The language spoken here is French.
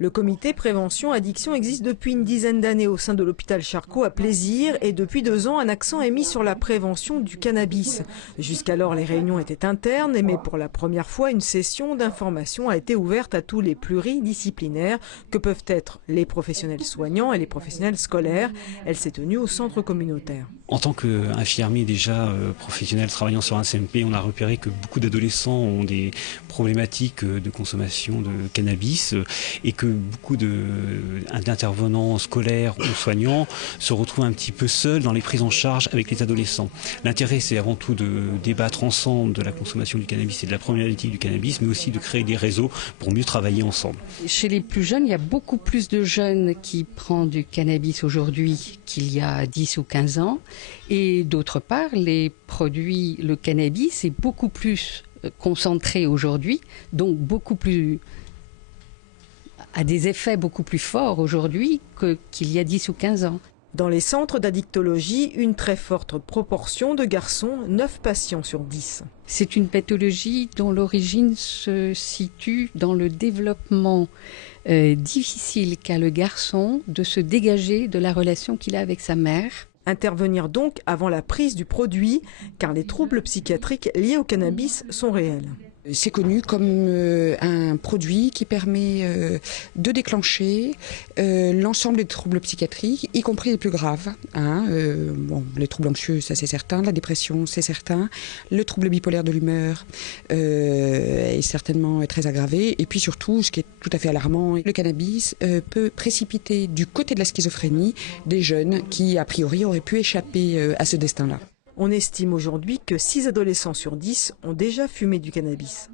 Le comité prévention addiction existe depuis une dizaine d'années au sein de l'hôpital Charcot à Plaisir et depuis 2 ans, un accent est mis sur la prévention du cannabis. Jusqu'alors, les réunions étaient internes, mais pour la première fois, une session d'information a été ouverte à tous les pluridisciplinaires que peuvent être les professionnels soignants et les professionnels scolaires. Elle s'est tenue au centre communautaire. En tant qu'infirmier déjà professionnel travaillant sur un CMP, on a repéré que beaucoup d'adolescents ont des problématiques de consommation de cannabis et que beaucoup d'intervenants scolaires ou soignants se retrouvent un petit peu seuls dans les prises en charge avec les adolescents. L'intérêt, c'est avant tout de débattre ensemble de la consommation du cannabis et de la problématique du cannabis, mais aussi de créer des réseaux pour mieux travailler ensemble. Chez les plus jeunes, il y a beaucoup plus de jeunes qui prennent du cannabis aujourd'hui qu'il y a 10 ou 15 ans. Et d'autre part, le cannabis est beaucoup plus concentré aujourd'hui, donc a des effets beaucoup plus forts aujourd'hui qu'il y a 10 ou 15 ans. Dans les centres d'addictologie, une très forte proportion de garçons, 9 patients sur 10. C'est une pathologie dont l'origine se situe dans le développement difficile qu'a le garçon de se dégager de la relation qu'il a avec sa mère. Intervenir donc avant la prise du produit, car les troubles psychiatriques liés au cannabis sont réels. C'est connu comme un produit qui permet de déclencher l'ensemble des troubles psychiatriques, y compris les plus graves. Les troubles anxieux, ça c'est certain, la dépression c'est certain, le trouble bipolaire de l'humeur est certainement très aggravé. Et puis surtout, ce qui est tout à fait alarmant, le cannabis peut précipiter du côté de la schizophrénie des jeunes qui a priori auraient pu échapper à ce destin-là. On estime aujourd'hui que 6 adolescents sur 10 ont déjà fumé du cannabis.